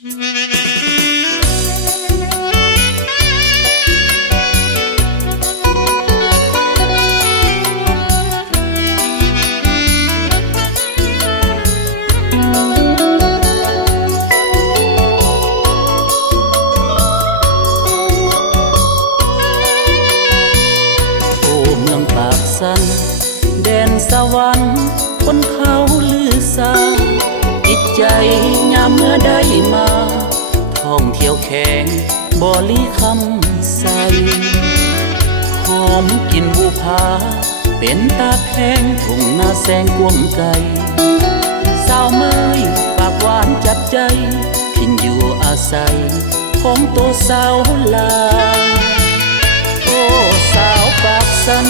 แดนสวรรค์คนเขาลือสาจิตใจยามเมื่อได้มาท่องเที่ยวแข่งบ่ลีคำใสหอมกลิ่นบูพาเป็นตาแพงทุ่งนาแสงกวงไกลสาวเมยปากหวานจับใจถิ่นอยู่อาศัยของตัวสาวลาโอ้สาวปากสัน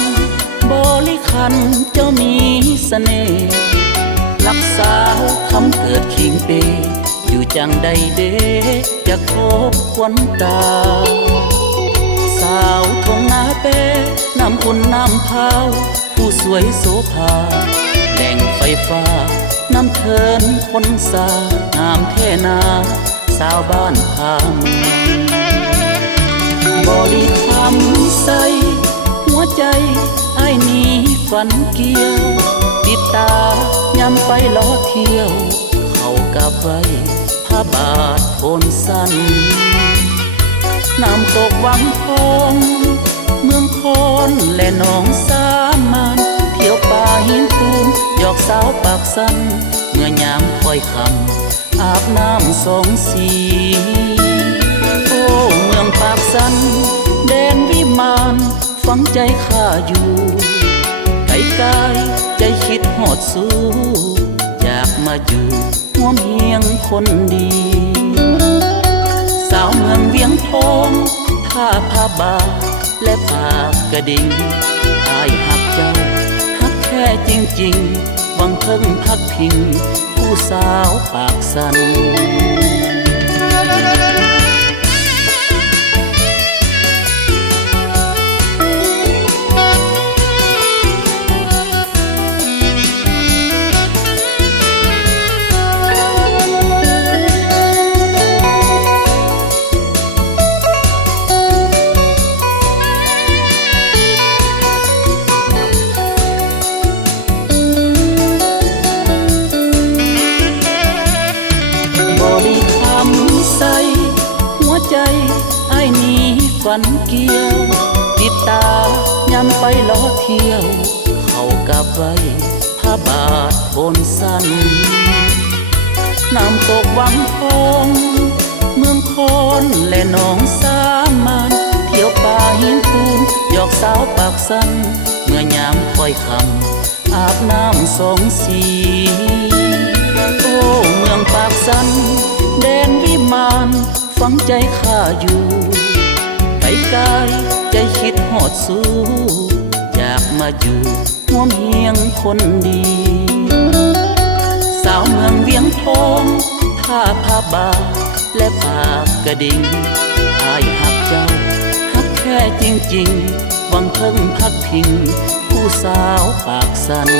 บริคันเจ้ามีเสน่ห์รักสาวคำเกิดขิงเปอยู่จังใดเดจะคบควันตาสาวทงนาเป้น้ำอุ่นน้ำพาวผู้สวยโสภาแหล่งไฟฟ้าน้ำเทินคนสางามเทนาสาวบ้านพามบริคำใสหัวใจไอ้นี้ฝันเกี่ยวติดตายามไปล้อเที่ยวเข้ากับไว้ผ้าบาทโอนสั้นน้ำตกวังทองเมืองคอนและหนองสามานเที่ยวป่าหินปูนหยอกสาวปากสั้นเมื่อยามค่อยคำอาบน้ำสองสีโอ้เมืองปากสั้นแดนวิมานฝังใจข้าอยู่ไกลกายใจคิดหอดสู้อยากมาอยู่ห่วมเฮียงคนดีสาวเมืองเวียงทองท่าผ้าบาและปากกระดิ่งอายหักเจ้าหักแค่จริงๆหวังเพิ่งพักพิงผู้สาวปากสันใจไอ้นี้ฝันเกี่ยวติดตายามไปล้อเที่ยวเข้ากับไว้ผ้าบาทโอนสั้นน้ำตกวังทองเมืองคอนและหนองสามานเที่ยวป่าหินปูนหยอกสาวปากสั้นเมื่อยามค่อยคำอาบน้ำสองสีโอ้เมืองปากสั้นแดนวิมานฝังใจข้าอยู่ไกลกายใจคิดหอดสู้อยากมาอยู่ห่วมเฮียงคนดีสาวเมืองเวียงทองท่าผ้าบาและปากกระดิ่งอายหักเจ้าหักแค่จริงๆหวังเพิ่งพักพิงผู้สาวปากสัน